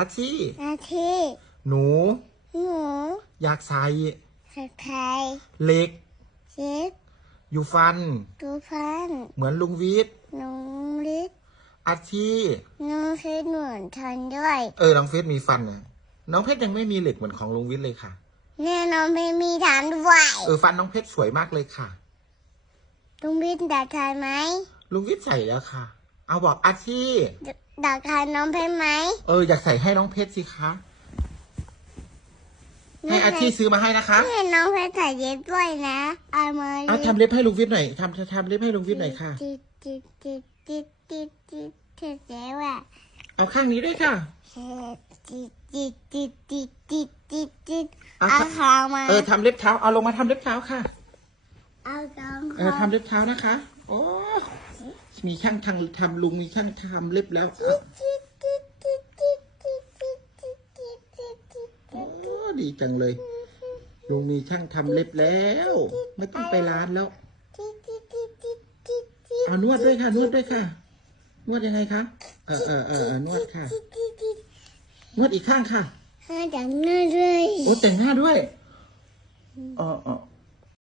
อาชีอาทิตย์หนู หนูอยากใส่สะไครเหล็กเช็ดอยู่ฟันตูฟัน เหมือนลุงวิทย์หนูลิศอาชีน้องคือหนุนทันด้วย เออน้องเฟสมีฟันนะน้องเพชรยังไม่มีเหล็กเหมือนของลุงวิทย์เลยค่ะ แน่นอนไม่มีทันด้วยเออฟันน้องเพชรสวยมากเลยค่ะ ลุงบินดักทานไหมลุงวิทย์ใส่แล้วค่ะ เอาบอกอาชีดักทานน้องเพชรไหมเอออยากใส่ให้น้องเพชรสิคะให้อาชีซื้อมาให้นะคะให้น้องเพชรใส่เย็บด้วยนะเอามาเอาทำเล็บให้ลุงวิทย์หน่อยทำทำเล็บให้ลุงวิทย์หน่อยค่ะติดติดติดติดติดติดเสร็จแล้วอะเอาข้างนี้ด้วยค่ะเสร็จติดติดติดติดติดติดติดเอาเอาค่ะขาวมาเออทำเล็บเท้าเอาลงมาทำเล็บเท้าค่ะ เอาตองเออทำเล็บเท้านะคะ โอ้ มีช่างทางทำลุงมีช่างทำเล็บแล้วอ่อดีจังเลย ลุงมีช่างทำเล็บแล้ว ไม่ต้องไปร้านแล้วเอานวดด้วยค่ะ นวดด้วยค่ะ นวดยังไงคะเออเออเออนวดค่ะ นวดอีกข้างค่ะแต่งหน้าด้วยโอ้แต่งหน้าด้วยอ๋ออ๋อ